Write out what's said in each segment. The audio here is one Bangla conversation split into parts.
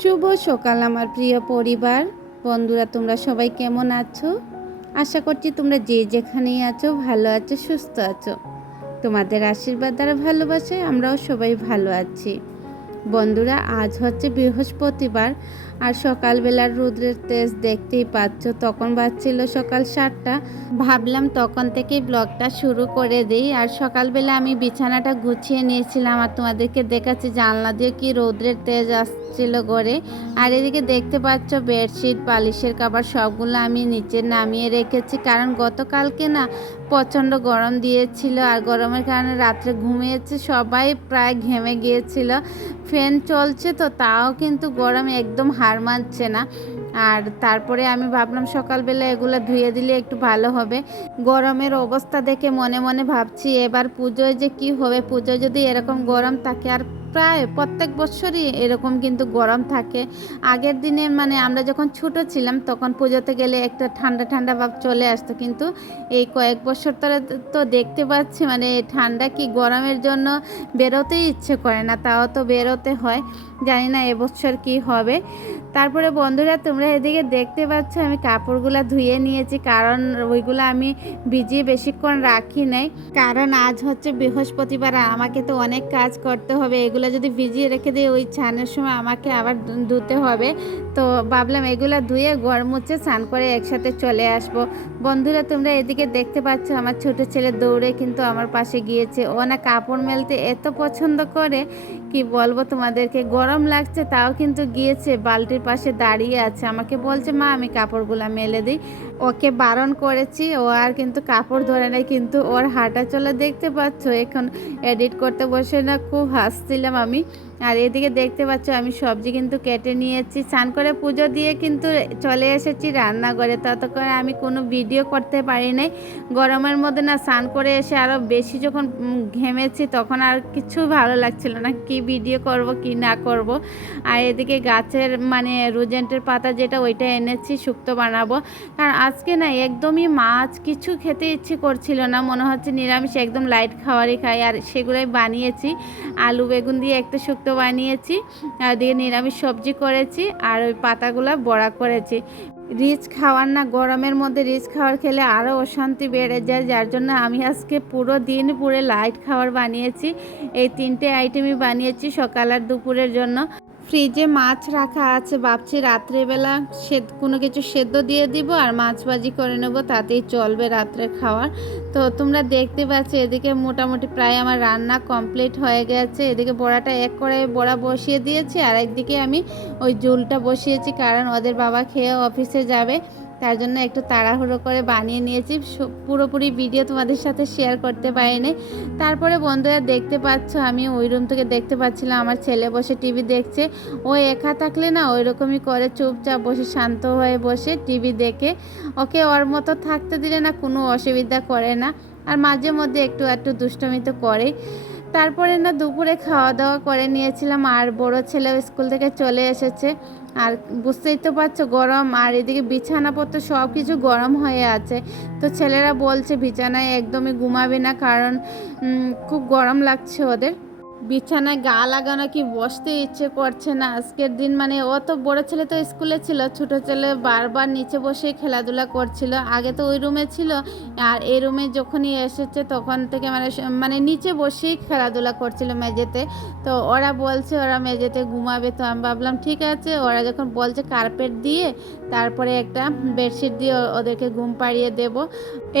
শুভ সকাল আমার প্রিয় পরিবার। বন্ধুরা, তোমরা সবাই কেমন আছো? আশা করছি তোমরা যে যেখানেই আছো, ভালো আছো, সুস্থ আছো। তোমাদের আশীর্বাদ দ্বারা ভালোবাসে আমরাও সবাই ভালো আছি। বন্ধুরা, আজ হচ্ছে বৃহস্পতিবার আর সকালবেলার রোদ্রের তেজ দেখতেই পাচ্ছ। তখন বাজছিল সকাল সাতটা। ভাবলাম তখন থেকেই ব্লগটা শুরু করে দিই। আর সকালবেলা আমি বিছানাটা গুছিয়ে নিয়েছিলাম আর তোমাদেরকে দেখাচ্ছি জানলা দিয়ে কি রৌদ্রের তেজ আসছিল গড়ে আর এদিকে দেখতে পাচ্ছ বেডশিট, বালিশের কাবার সবগুলো আমি নিচে নামিয়ে রেখেছি। কারণ গতকালকে না প্রচণ্ড গরম দিয়েছিল আর গরমের কারণে রাত্রে ঘুমিয়েছে, সবাই প্রায় ঘেমে গিয়েছিল। ফ্যান চলছে তো তাও কিন্তু গরম একদম হার মানছে না। আর তারপরে আমি ভাবলাম সকালবেলা এগুলো ধুয়ে দিলে একটু ভালো হবে। গরমের অবস্থা দেখে মনে মনে ভাবছি, এবার পুজোয় যে কি হবে? পুজোয় যদি এরকম গরম থাকে আর প্রায় প্রত্যেক বছরই এরকম কিন্তু গরম থাকে। আগের দিনে মানে আমরা যখন ছোট ছিলাম তখন পুজোতে গেলে একটা ঠান্ডা ঠান্ডা ভাব চলে আসতো। কিন্তু এই কয়েক বছর ধরে তো দেখতে পাচ্ছি মানে ঠান্ডা কি গরমের জন্য বেরোতেই ইচ্ছে করে না, তাও তো বেরোতে হয়। জানি না এবছর কি হবে। তারপরে বন্ধুরা তোমরা এদিকে দেখতে পাচ্ছ আমি কাপড়গুলো ধুয়ে নিয়েছি, কারণ ওইগুলো আমি ভিজিয়ে বেশিক্ষণ রাখি নাই। কারণ আজ হচ্ছে বৃহস্পতিবার, আমাকে তো অনেক কাজ করতে হবে, এগুলো যদি ভিজিয়ে রেখে দিই, ওই ছানের সময় আমাকে আবার ধুতে হবে। তো ভাবলাম এগুলো ধুয়ে গড় মুছে স্নান করে একসাথে চলে আসব। বন্ধুরা, তোমরা এদিকে দেখতে পাচ্ছ আমার ছোট ছেলে দৌড়ে কিন্তু আমার পাশে গিয়েছে। ও না কাপড় মেলতে এত পছন্দ করে, কি বলব তোমাদেরকে? গরম লাগছে, তাও কিন্তু গিয়েছে, বালতির পাশে দাঁড়িয়ে আছে। আমাকে বলছে, মা, আমি কাপড়গুলো মেলে দিই। ওকে বারণ করেছি, ও আর কিন্তু কাপড় ধরে নেয় কিন্তু ওর হাঁটা চলা দেখতে পাচ্ছ? এখন এডিট করতে বসে না, খুব হাসছিলাম। আমি আর এদিকে দেখতে পাচ্ছ, আমি সবজি কিন্তু কেটে নিয়েছি। স্নান করে পুজো দিয়ে কিন্তু চলে এসেছি রান্নাঘরে। ততক্ষণ আমি কোনো ভিডিও করতে পারি নাই। গরমের মধ্যে না স্নান করে এসে আরও বেশি যখন ঘেমেছি তখন আর কিছু ভালো লাগছিল না। কি ভিডিও করব, কি না করব। আর এদিকে গাছের মানে রুজেন্টের পাতা যেটা ওইটা এনেছি, শুক্তো বানাবো। কারণ আজকে না একদমই মাছ কিছু খেতে ইচ্ছে করছিল না। মনে হচ্ছে নিরামিষ, একদম লাইট খাবারই খাই। আর সেগুলোই বানিয়েছি। আলু, বেগুন দিয়ে একটা শুক্তো বানিয়েছি, আর দিয়ে নিরামিষ সবজি করেছি, আর ওই পাতাগুলো বড়া করেছি। রিচ খাওয়ার না, গরমের মধ্যে রিচ খাওয়ার খেলে আরও অশান্তি বেড়ে যায়, যার জন্য আমি আজকে পুরো দিন পুরে লাইট খাওয়ার বানিয়েছি। এই তিনটে আইটেমই বানিয়েছি সকাল আর দুপুরের জন্য। ফ্রিজে মাছ রাখা আছে, ভাবছি রাত্রেবেলা সে কোনো কিছু সেদ্ধ দিয়ে দিব আর মাছ ভাজি করে নেব, তাতেই চলবে রাত্রে খাওয়ার। তো তোমরা দেখতে পাচ্ছ, এদিকে মোটামুটি প্রায় আমার রান্না কমপ্লিট হয়ে গেছে। এদিকে বড়াটা এক করে বড়া বসিয়ে দিয়েছি, আর একদিকে আমি ওই জুলটা বসিয়েছি, কারণ ওদের বাবা খেয়ে অফিসে যাবে। তার জন্য একটু তাড়াহুড়ো করে বানিয়ে নিয়েছি। পুরোপুরি ভিডিও তোমাদের সাথে শেয়ার করতে পারিনি। তারপরে বন্ধুরা দেখতে পাচ্ছ, আমি ওই রুম থেকে দেখতে পাচ্ছিলাম, আমার ছেলে বসে টিভি দেখছে। ও একা থাকলে না ওই রকমই করে, চুপচাপ বসে, শান্ত হয়ে বসে টিভি দেখে। ওকে ওর মতো থাকতে দিলে না কোনো অসুবিধা করে না। আর মাঝে মধ্যে একটু একটু দুষ্টমি তো করে। তারপরে না দুপুরে খাওয়া দাওয়া করে নিয়েছিলাম। আর বড় ছেলেও স্কুল থেকে চলে এসেছে। আর বুঝতেই তো পারছ গরম, আর এদিকে বিছানাপত্র সব কিছু গরম হয়ে আছে। তো ছেলেরা বলছে বিছানায় একদমই ঘুমাবে না, কারণ খুব গরম লাগছে ওদের। বিছানায় গা লাগানো কি বসতে ইচ্ছে করছে না? আজকের দিন মানে ও তো বড় ছেলে তো স্কুলে ছিল, ছোট ছেলে বারবার নিচে বসে খেলাধুলা করছিল। আগে তো ওই রুমে ছিল, আর এই রুমে যখনই এসেছে তখন থেকে মানে মানে নিচে বসেই খেলাধুলা করছিল মেঝেতে। তো ওরা বলছে, ওরা মেঝেতে ঘুমাবে। তো আমি ভাবলাম, ঠিক আছে। ওরা যখন বলছে কার্পেট দিয়ে, তারপরে একটা বেডশিট দিয়ে ওদেরকে ঘুম পাড়িয়ে দেব।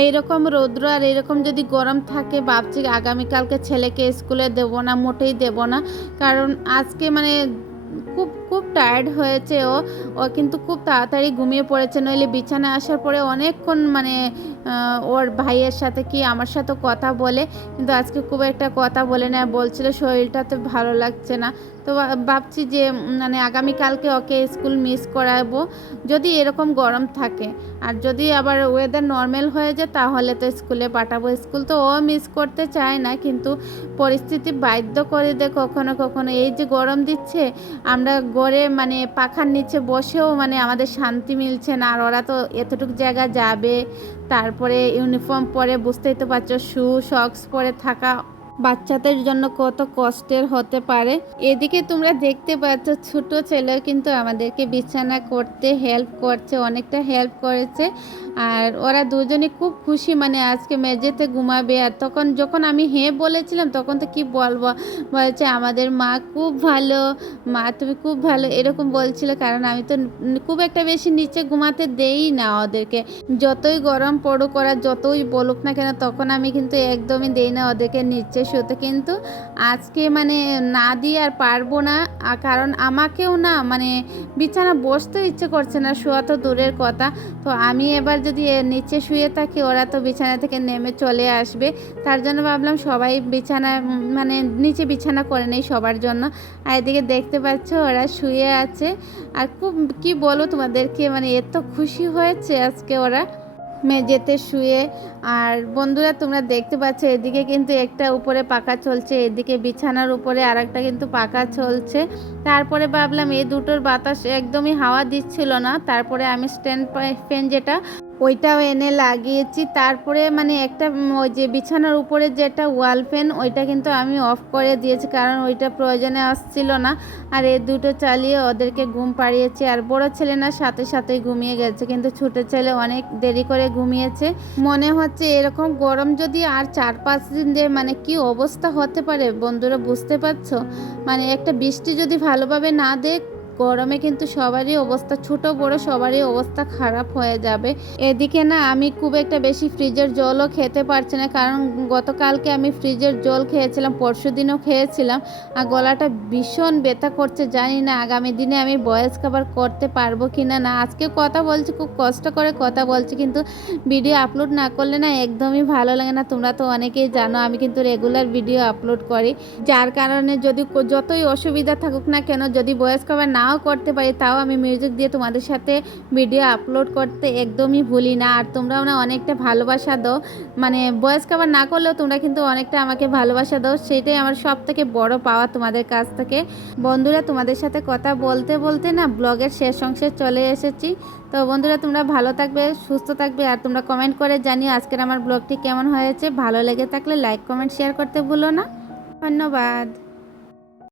এইরকম রৌদ্র আর এইরকম যদি গরম থাকে, ভাবছি আগামীকালকে ছেলেকে স্কুলে দেবো না। মোটেই দেব না। কারণ আজকে মানে খুব খুব টায়ার্ড হয়েছে ও। ও কিন্তু খুব তাড়াতাড়ি ঘুমিয়ে পড়েছে। নইলে বিছানায় আসার পরে অনেকক্ষণ মানে ওর ভাইয়ের সাথে কি আমার সাথে কথা বলে? কিন্তু আজকে খুব একটা কথা বলে না, বলছিল শরীরটা তো ভালো লাগছে না। তো ভাবছি যে মানে আগামীকালকে ওকে স্কুল মিস করাবো, যদি এরকম গরম থাকে। আর যদি আবার ওয়েদার নর্মাল হয়ে যায়, তাহলে তো স্কুলে পাঠাবো। স্কুল তো ও মিস করতে চায় না, কিন্তু পরিস্থিতি বাধ্য করে দেয় কখনো কখনো। এই যে গরম দিচ্ছে, আমরা গড়ে মানে পাখার নিচে বসেও মানে আমাদের শান্তি মিলছে না। আর ওরা তো এতটুকু জায়গা যাবে তারপরে ইউনিফর্ম পরে বুঝতেই তো পারছ শু সক্স পরে থাকা বাচ্চাদের জন্য কত কষ্টের হতে পারে। এদিকে তোমরা দেখতে পাচ্ছ, ছোট ছেলেও কিন্তু আমাদেরকে বিছানা করতে হেল্প করছে, অনেকটা হেল্প করেছে। আর ওরা দুজনে খুব খুশি মানে আজকে মেঝেতে ঘুমাবে। আর তখন যখন আমি হ্যাঁ বলেছিলাম, তখন তো কি বলব? বলছে, আমাদের মা খুব ভালো, মা তুমি খুব ভালো। এরকম বলছিল, কারণ আমি তো খুব একটা বেশি নিচে ঘুমাতে দেই না ওদেরকে। যতই গরম পড়ুক ওরা যতই বলুক না কেন, তখন আমি কিন্তু একদমই দেই না ওদেরকে নিচে শুতে কিন্তু আজকে মানে না দিয়ে আর পারব না কারণ আমাকেও না মানে বিছানা বসতেও ইচ্ছে করছে না, শোয়া তো দূরের কথা। তো আমি এবার যদি নিচে শুয়ে থাকি, ওরা তো বিছানা থেকে নেমে চলে আসবে। তার জন্য ভাবলাম সবাই বিছানা মানে নিচে বিছানা করে নেই সবার জন্য। আর এদিকে দেখতে পাচ্ছ ওরা শুয়ে আছে। আর খুব, কী বলো তোমাদেরকে মানে এত খুশি হয়েছে আজকে ওরা। মেঝেতে শুয়ে। আর বন্ধুরা, তোমরা দেখতে পাচ্ছ, এদিকে কিন্তু একটা উপরে পাখা চলছে, এদিকে বিছানার উপরে আর একটা কিন্তু পাখা চলছে। তারপরে ভাবলাম, এই দুটোর বাতাস একদমই হাওয়া দিচ্ছিল না। তারপরে আমি স্ট্যান্ড ফ্যান যেটা ওইটাও এনে লাগিয়েছি। তারপরে মানে একটা ওই যে বিছানার উপরে যেটা ওয়াল ফ্যান, ওইটা কিন্তু আমি অফ করে দিয়েছি কারণ ওইটা প্রয়োজনে আসছিল না। আর এই দুটো চালিয়ে ওদেরকে ঘুম পাড়িয়েছি। আর বড় ছেলে না সাথে সাথে ঘুমিয়ে গেছে, কিন্তু ছোট ছেলে অনেক দেরি করে ঘুমিয়েছে। মনে হচ্ছে এরকম গরম যদি আর চার পাঁচ দিন দিয়ে মানে কি অবস্থা হতে পারে? বন্ধুরা বুঝতে পারছ? মানে একটা বৃষ্টি যদি ভালোভাবে না দেয় গরমে কিন্তু সবারই অবস্থা, ছোট, বড় সবারই অবস্থা খারাপ হয়ে যাবে। এদিকে না, আমি খুব একটা বেশি ফ্রিজের জলও খেতে পারছি না, কারণ গতকালকে আমি ফ্রিজের জল খেয়েছিলাম পরশু দিনও খেয়েছিলাম, আর গলাটা ভীষণ ব্যথা করছে, জানি না আগামী দিনে আমি বয়স খাবার করতে পারব কি না। না আজকে কথা বলছি, খুব কষ্ট করে কথা বলছি, কিন্তু ভিডিও আপলোড না করলে না একদমই ভালো লাগে না। তোমরা তো অনেকেই জানো, আমি কিন্তু রেগুলার ভিডিও আপলোড করি। যার কারণে যদি যতই অসুবিধা থাকুক না কেন, যদি বয়স খাবার নাও করতে পারি, তাও আমি মিউজিক দিয়ে তোমাদের সাথে ভিডিও আপলোড করতে একদমই ভুলি না। আর তোমরাও না অনেকটা ভালোবাসা দাও। মানে বয়স খাবার না করলেও তোমরা কিন্তু অনেকটা আমাকে ভালোবাসা দাও। সেটাই আমার সব থেকে বড় পাওয়া তোমাদের কাছ থেকে। বন্ধুরা, তোমাদের সাথে কথা বলতে বলতে না ব্লগের শেষ অংশে চলে এসেছি। তো বন্ধুরা, তোমরা ভালো থাকবে, সুস্থ থাকবে, আর তোমরা কমেন্ট করে জানিও আজকের আমার ব্লগটি কেমন হয়েছে। ভালো লেগে থাকলে লাইক কমেন্ট শেয়ার করতে ভুলো না। ধন্যবাদ।